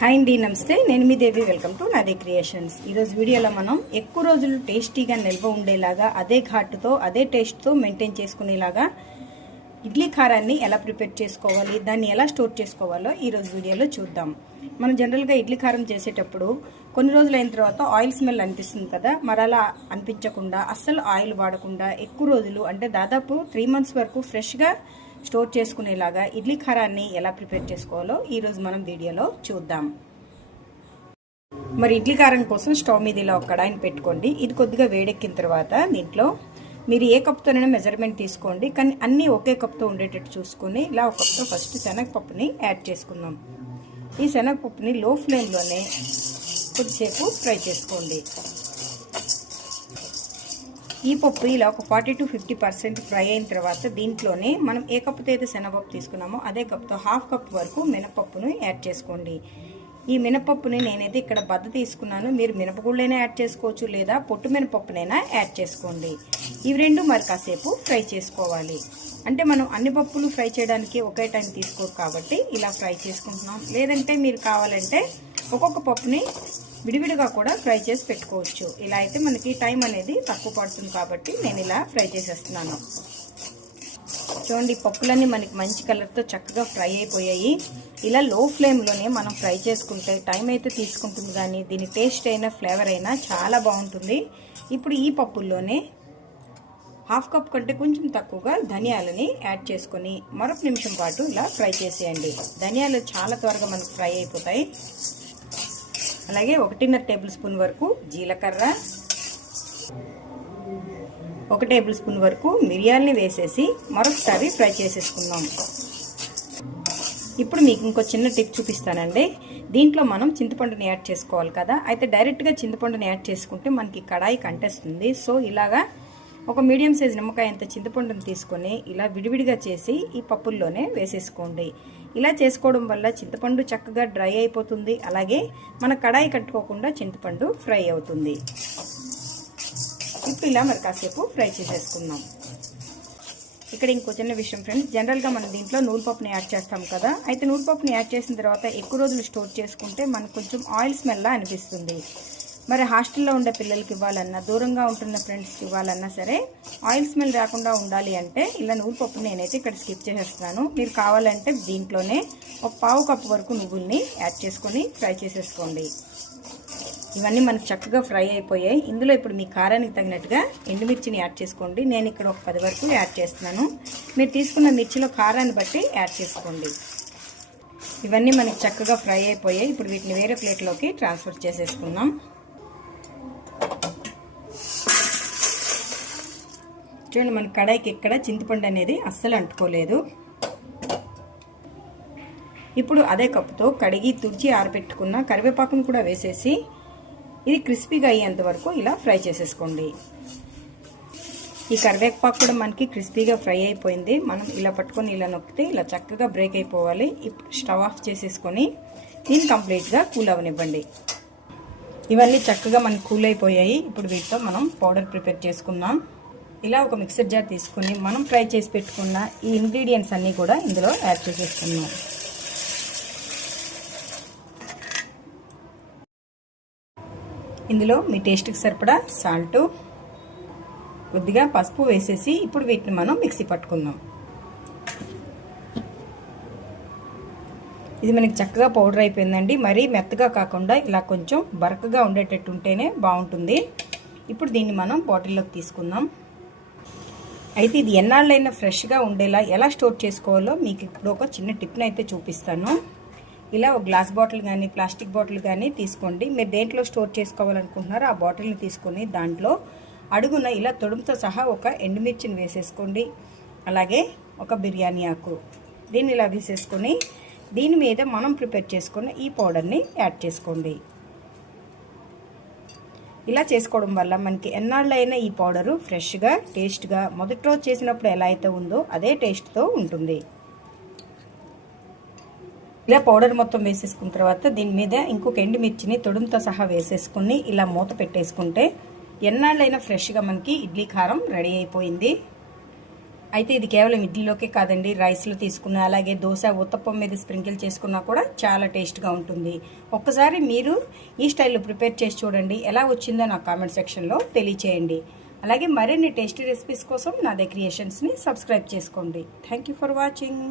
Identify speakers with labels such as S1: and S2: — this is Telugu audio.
S1: హాయ్ అండి నమస్తే. నేను మీ Devi welcome to Nade creations. ఈరోజు వీడియోలో మనం ఎక్కువ రోజులు టేస్టీగా నిల్వ ఉండేలాగా అదే ఘాటుతో అదే టేస్ట్తో మెయింటైన్ చేసుకునేలాగా ఇడ్లీ కారాన్ని ఎలా ప్రిపేర్ చేసుకోవాలి దాన్ని ఎలా స్టోర్ చేసుకోవాలో ఈరోజు వీడియోలో చూద్దాం. మనం జనరల్గా ఇడ్లీ కారం చేసేటప్పుడు కొన్ని రోజులు అయిన తర్వాత ఆయిల్ స్మెల్ అనిపిస్తుంది కదా మరి అలా అనిపించకుండా అస్సలు ఆయిల్ వాడకుండా ఎక్కువ రోజులు అంటే దాదాపు త్రీ మంత్స్ వరకు ఫ్రెష్గా స్టోర్ చేసుకునేలాగా ఇడ్లీ కారాన్ని ఎలా ప్రిపేర్ చేసుకోవాలో ఈరోజు మనం వీడియోలో చూద్దాం. మరి ఇడ్లీ కారం కోసం స్టవ్ మీద ఇలా ఒక కడాయిని పెట్టుకోండి. ఇది కొద్దిగా వేడెక్కిన తర్వాత దీంట్లో మీరు ఏ కప్తోనైనా మెజర్మెంట్ తీసుకోండి. కానీ అన్నీ ఒకే కప్తో ఉండేటట్టు చూసుకొని ఇలా ఒక కప్తో ఫస్ట్ శనగపప్పుని యాడ్ చేసుకుందాం. ఈ శనగపప్పుని లో ఫ్లేమ్లోనే కొద్దిసేపు ఫ్రై చేసుకోండి. ఈ పప్పు ఇలా ఒక forty to fifty percent fry అయిన తర్వాత దీంట్లోనే మనం ఏ కప్పుతో అయితే శనగపప్పు తీసుకున్నామో అదే కప్తో హాఫ్ కప్ వరకు మినపప్పును యాడ్ చేసుకోండి. ఈ మినపప్పుని నేనైతే ఇక్కడ బద్ద తీసుకున్నాను. మీరు మినపగుళ్ళైనా యాడ్ చేసుకోవచ్చు లేదా పొట్టు మినపప్పునైనా యాడ్ చేసుకోండి. ఇవి రెండు మరి కాసేపు ఫ్రై చేసుకోవాలి. అంటే మనం అన్ని పప్పులు ఫ్రై చేయడానికి ఒకే టైం తీసుకోరు కాబట్టి ఇలా ఫ్రై చేసుకుంటున్నాం. లేదంటే మీరు కావాలంటే ఒక్కొక్క పప్పుని విడివిడిగా కూడా ఫ్రై చేసి పెట్టుకోవచ్చు. ఇలా అయితే మనకి టైం అనేది తక్కువ పడుతుంది కాబట్టి నేను ఇలా ఫ్రై చేసేస్తున్నాను. చూడండి పప్పులన్నీ మనకి మంచి కలర్తో చక్కగా ఫ్రై అయిపోయాయి. ఇలా లో ఫ్లేమ్లోనే మనం ఫ్రై చేసుకుంటే టైం అయితే తీసుకుంటుంది కానీ దీని టేస్ట్ అయినా ఫ్లేవర్ అయినా చాలా బాగుంటుంది. ఇప్పుడు ఈ పప్పుల్లోనే హాఫ్ కప్ కంటే కొంచెం తక్కువగా ధనియాలని యాడ్ చేసుకొని మరొక నిమిషం పాటు ఇలా ఫ్రై చేసేయండి. ధనియాలు చాలా త్వరగా మనకు ఫ్రై అయిపోతాయి. అలాగే ఒకటిన్నర టేబుల్ స్పూన్ వరకు జీలకర్ర ఒక టేబుల్ స్పూన్ వరకు మిరియాలని వేసేసి మరొకసారి ఫ్రై చేసేసుకుందాం. ఇప్పుడు మీకు ఇంకో చిన్న టిప్ చూపిస్తానండి. దీంట్లో మనం చింతపండుని యాడ్ చేసుకోవాలి కదా. అయితే డైరెక్ట్గా చింతపండుని యాడ్ చేసుకుంటే మనకి కడాయి కంటేస్తుంది. సో ఇలాగా ఒక మీడియం సైజ్ నిమ్మకాయ ఎంత చింతపండుని తీసుకొని ఇలా విడివిడిగా చేసి ఈ పప్పుల్లోనే వేసేసుకోండి. ఇలా చేసుకోవడం వల్ల చింతపండు చక్కగా డ్రై అయిపోతుంది. అలాగే మన కడాయి కట్టుకోకుండా చింతపండు ఫ్రై అవుతుంది. ఇప్పుడు ఇలా మరి కాసేపు ఫ్రై చేసేసుకుందాం. ఇక్కడ ఇంకో చిన్న విషయం ఫ్రెండ్స్ జనరల్గా మనం దీంట్లో నూలుపప్పుని యాడ్ చేస్తాం కదా. అయితే నూలుపప్పుని యాడ్ చేసిన తర్వాత ఎక్కువ రోజులు స్టోర్ చేసుకుంటే మనకు కొంచెం ఆయిల్ స్మెల్లా అనిపిస్తుంది. మరి హాస్టల్లో ఉండే పిల్లలకి ఇవ్వాలన్నా దూరంగా ఉంటున్న ఫ్రెండ్స్కి ఇవ్వాలన్నా సరే ఆయిల్ స్మెల్ రాకుండా ఉండాలి అంటే ఇలా నువ్వులపప్పు నేనైతే ఇక్కడ స్కిప్ చేసేస్తున్నాను. మీరు కావాలంటే దీంట్లోనే ఒక పావు కప్పు వరకు నువ్వుల్ని యాడ్ చేసుకొని ఫ్రై చేసేసుకోండి. ఇవన్నీ మనకు చక్కగా ఫ్రై అయిపోయాయి. ఇందులో ఇప్పుడు మీ కారానికి తగినట్టుగా ఎండుమిర్చిని యాడ్ చేసుకోండి. నేను ఇక్కడ ఒక పది వరకు యాడ్ చేస్తున్నాను. మీరు తీసుకున్న మిర్చిలో కారాన్ని బట్టి యాడ్ చేసుకోండి. ఇవన్నీ మనకి చక్కగా ఫ్రై అయిపోయాయి. ఇప్పుడు వీటిని వేరే ప్లేట్లోకి ట్రాన్స్ఫర్ చేసేసుకుందాం. చూడండి మన కడాయికి ఎక్కడ చింతపండు అనేది అస్సలు అంటుకోలేదు. ఇప్పుడు అదే కప్పుతో కడిగి తుడిచి ఆరబెట్టుకున్న కరివేపాకును కూడా వేసేసి ఇది క్రిస్పీగా అయ్యేంత వరకు ఇలా ఫ్రై చేసేసుకోండి. ఈ కరివేపాకు కూడా మనకి క్రిస్పీగా ఫ్రై అయిపోయింది. మనం ఇలా పట్టుకొని ఇలా నొక్కితే ఇలా చక్కగా బ్రేక్ అయిపోవాలి. ఇప్పుడు స్టవ్ ఆఫ్ చేసేసుకొని దీన్ని కంప్లీట్గా కూల్ అవనివ్వండి. ఇవన్నీ చక్కగా మనకి కూల్ అయిపోయాయి. ఇప్పుడు వీటితో మనం పౌడర్ ప్రిపేర్ చేసుకుందాం. ఇలా ఒక మిక్సర్ జార్ తీసుకుని మనం ఫ్రై చేసి పెట్టుకున్న ఈ ఇంగ్రీడియంట్స్ అన్నీ కూడా ఇందులో యాడ్ చేసేసుకున్నాం ఇందులో మీ టేస్ట్కి సరిపడా సాల్ట్ కొద్దిగా పసుపు వేసేసి ఇప్పుడు వీటిని మనం మిక్సీ పట్టుకుందాం. ఇది మనకి చక్కగా పౌడర్ అయిపోయిందండి. మరీ మెత్తగా కాకుండా ఇలా కొంచెం బరకగా ఉండేటట్టు ఉంటేనే బాగుంటుంది. ఇప్పుడు దీన్ని మనం బాటిల్లోకి తీసుకుందాం. అయితే ఇది ఎన్నాళ్ళైనా ఫ్రెష్గా ఉండేలా ఎలా స్టోర్ చేసుకోవాలో మీకు ఇప్పుడు ఒక చిన్న టిప్ని అయితే చూపిస్తాను. ఇలా ఒక గ్లాస్ బాటిల్ కానీ ప్లాస్టిక్ బాటిల్ కానీ తీసుకోండి. మీరు దేంట్లో స్టోర్ చేసుకోవాలనుకుంటున్నారో ఆ బాటిల్ని తీసుకొని దాంట్లో అడుగున ఇలా తొడుముతో సహా ఒక ఎండుమిర్చిని వేసేసుకోండి. అలాగే ఒక బిర్యానీ ఆకు. దీన్ని ఇలా వేసేసుకొని దీని మీద మనం ప్రిపేర్ చేసుకున్న ఈ పౌడర్ని యాడ్ చేసుకోండి. ఇలా చేసుకోవడం వల్ల మనకి ఎన్నాళ్ళైనా ఈ పౌడరు ఫ్రెష్గా టేస్ట్గా మొదటి రోజు చేసినప్పుడు ఎలా అయితే ఉందో అదే టేస్ట్తో ఉంటుంది. ఇలా పౌడర్ మొత్తం వేసేసుకున్న తర్వాత దీని మీద ఇంకొక ఎండుమిర్చిని తొడుముతో సహా వేసేసుకుని ఇలా మూత పెట్టేసుకుంటే ఎన్నాళ్ళైనా ఫ్రెష్గా మనకి ఇడ్లీ కారం రెడీ అయిపోయింది. అయితే ఇది కేవలం ఇడ్లీలోకే కాదండి రైస్లో తీసుకున్న అలాగే దోశ ఉత్తప్పం మీద స్ప్రింకిల్ చేసుకున్నా కూడా చాలా టేస్ట్గా ఉంటుంది. ఒక్కసారి మీరు ఈ స్టైల్లో ప్రిపేర్ చేసి చూడండి ఎలా వచ్చిందో నా కామెంట్ సెక్షన్లో తెలియచేయండి. అలాగే మరిన్ని టేస్టీ రెసిపీస్ కోసం నా ద క్రియేషన్స్ని సబ్స్క్రైబ్ చేసుకోండి. Thank you for watching.